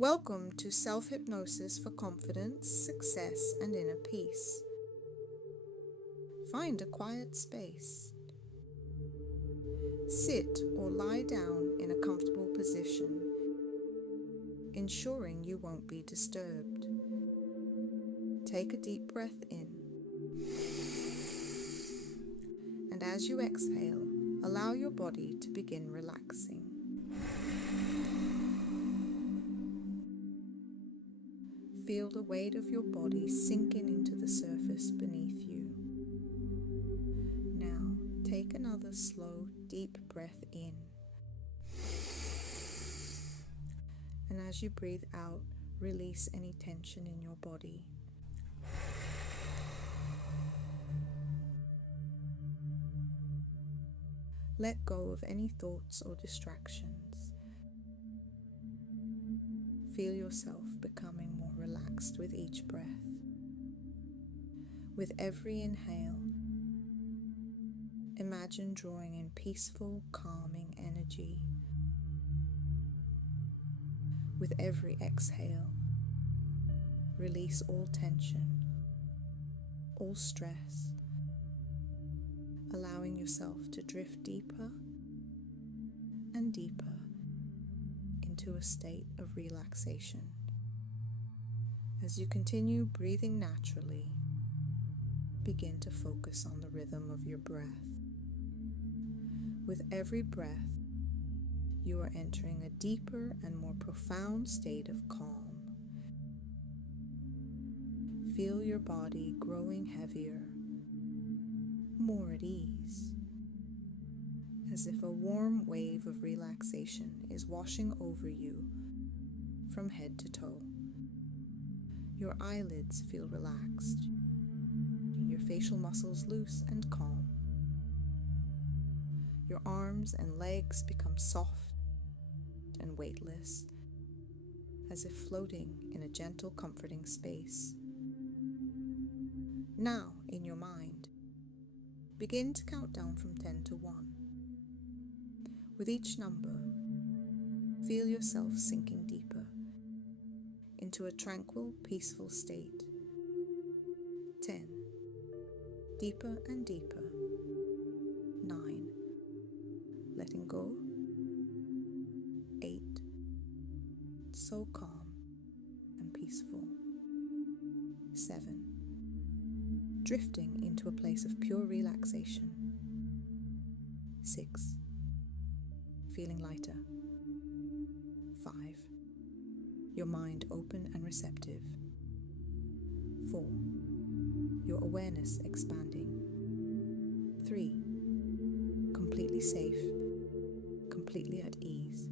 Welcome to Self-Hypnosis for Confidence, Success, and Inner Peace. Find a quiet space. Sit or lie down in a comfortable position, ensuring you won't be disturbed. Take a deep breath in, and as you exhale, allow your body to begin relaxing. Feel the weight of your body sinking into the surface beneath you. Now, take another slow, deep breath in. And as you breathe out, release any tension in your body. Let go of any thoughts or distractions. Feel yourself becoming more relaxed with each breath. With every inhale, imagine drawing in peaceful, calming energy. With every exhale, release all tension, all stress, allowing yourself to drift deeper and deeper into a state of relaxation. As you continue breathing naturally, begin to focus on the rhythm of your breath. With every breath, you are entering a deeper and more profound state of calm. Feel your body growing heavier, more at ease, as if a warm wave of relaxation is washing over you from head to toe. Your eyelids feel relaxed, your facial muscles loose and calm. Your arms and legs become soft and weightless, as if floating in a gentle, comforting space. Now, in your mind, begin to count down from 10 to 1. With each number, feel yourself sinking deeper into a tranquil, peaceful state. 10. Deeper and deeper. 9. Letting go. 8. So calm and peaceful. 7. Drifting into a place of pure relaxation. 6. Feeling lighter. 5. Your mind open and receptive. 4. Your awareness expanding. 3. Completely safe, completely at ease.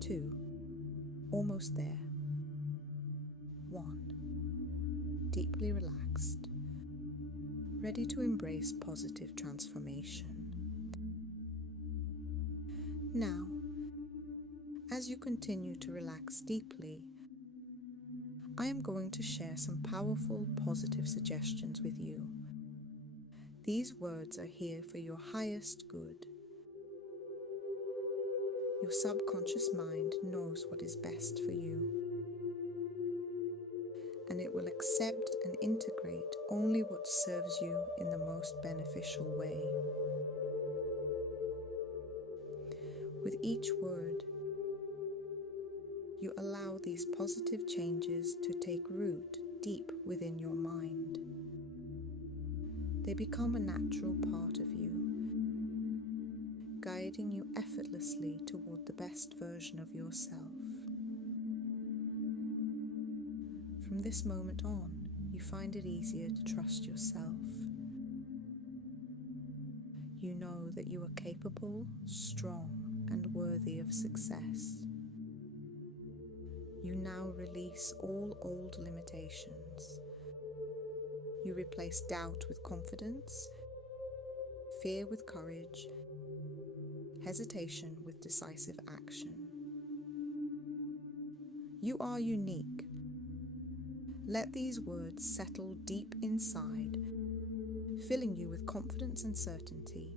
2. Almost there. 1. Deeply relaxed, ready to embrace positive transformation. Now, as you continue to relax deeply, I am going to share some powerful positive suggestions with you. These words are here for your highest good. Your subconscious mind knows what is best for you, and it will accept and integrate only what serves you in the most beneficial way. With each word, you allow these positive changes to take root deep within your mind. They become a natural part of you, guiding you effortlessly toward the best version of yourself. From this moment on, you find it easier to trust yourself. You know that you are capable, strong, and worthy of success. You now release all old limitations. You replace doubt with confidence, fear with courage, hesitation with decisive action. You are unique. Let these words settle deep inside, filling you with confidence and certainty.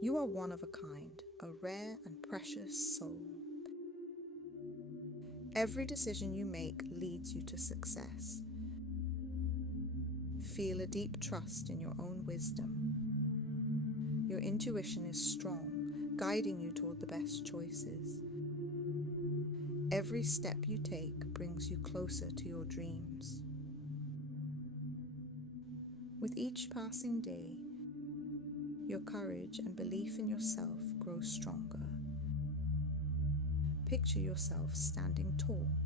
You are one of a kind, a rare and precious soul. Every decision you make leads you to success. Feel a deep trust in your own wisdom. Your intuition is strong, guiding you toward the best choices. Every step you take brings you closer to your dreams. With each passing day, your courage and belief in yourself grow stronger. Picture yourself standing tall,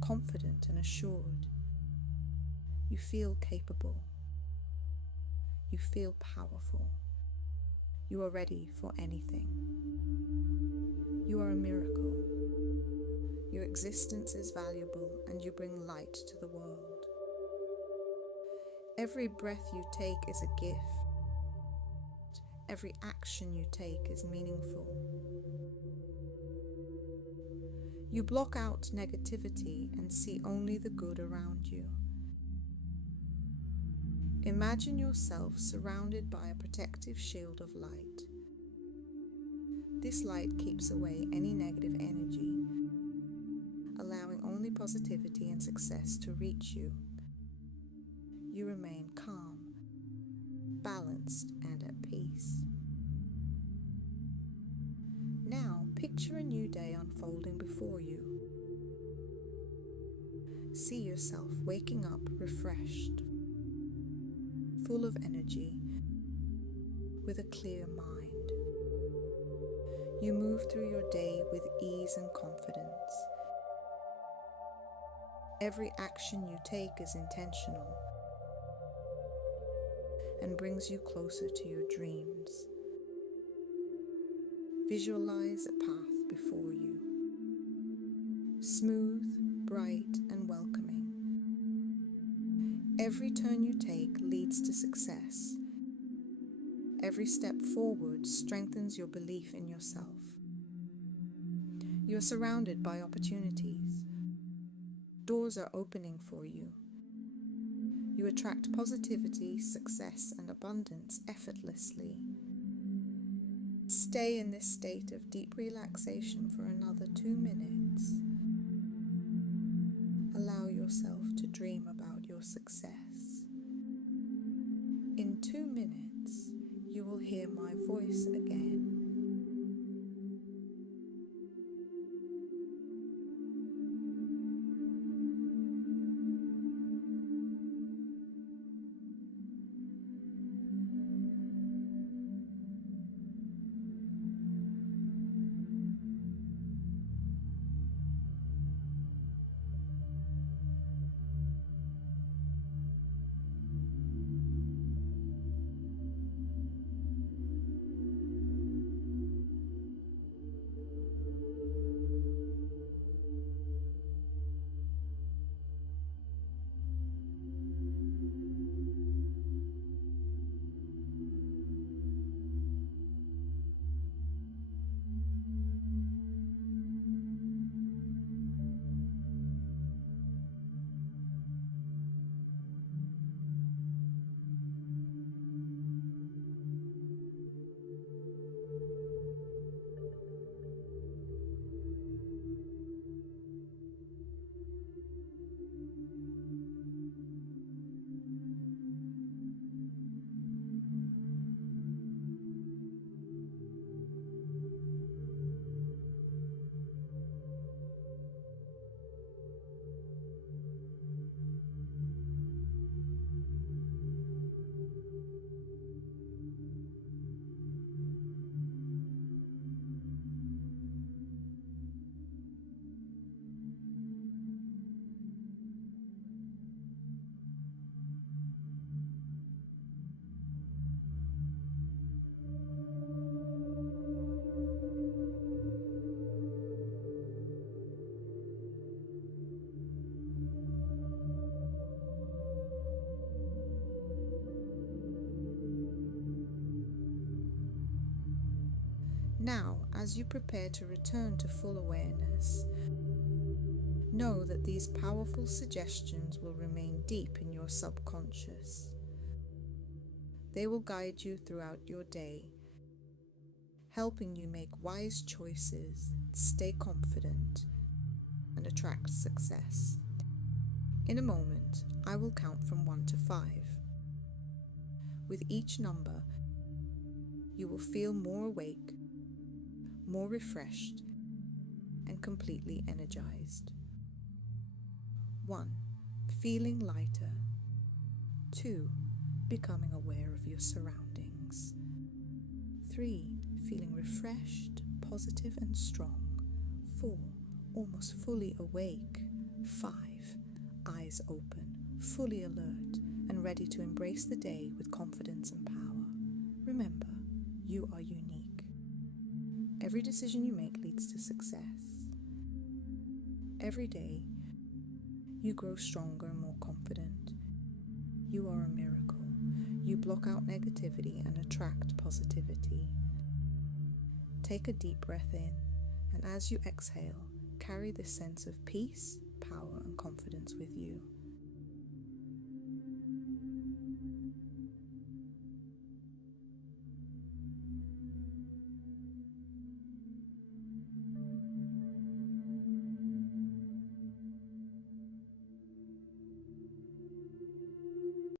confident and assured. You feel capable. You feel powerful. You are ready for anything. You are a miracle. Your existence is valuable and you bring light to the world. Every breath you take is a gift. Every action you take is meaningful. You block out negativity and see only the good around you. Imagine yourself surrounded by a protective shield of light. This light keeps away any negative energy, allowing only positivity and success to reach you. You remain calm, balanced, and at peace. Now, picture a new day unfolding before you. See yourself waking up refreshed, full of energy, with a clear mind. You move through your day with ease and confidence. Every action you take is intentional and brings you closer to your dreams. Visualize a path before you, smooth, bright, and welcoming. Every turn you take leads to success. Every step forward strengthens your belief in yourself. You are surrounded by opportunities. Doors are opening for you. You attract positivity, success, and abundance effortlessly. Stay in this state of deep relaxation for another 2 minutes. Allow yourself to dream about your success. In 2 minutes, you will hear my voice again. Now, as you prepare to return to full awareness, know that these powerful suggestions will remain deep in your subconscious. They will guide you throughout your day, helping you make wise choices, stay confident, and attract success. In a moment, I will count from 1 to 5. With each number, you will feel more awake, more refreshed, and completely energized. 1. Feeling lighter. 2. Becoming aware of your surroundings. 3. Feeling refreshed, positive and strong. 4. Almost fully awake. 5. Eyes open, fully alert, and ready to embrace the day with confidence and power. Remember, you are unique. Every decision you make leads to success. Every day, you grow stronger and more confident. You are a miracle. You block out negativity and attract positivity. Take a deep breath in, and as you exhale, carry this sense of peace, power, and confidence with you.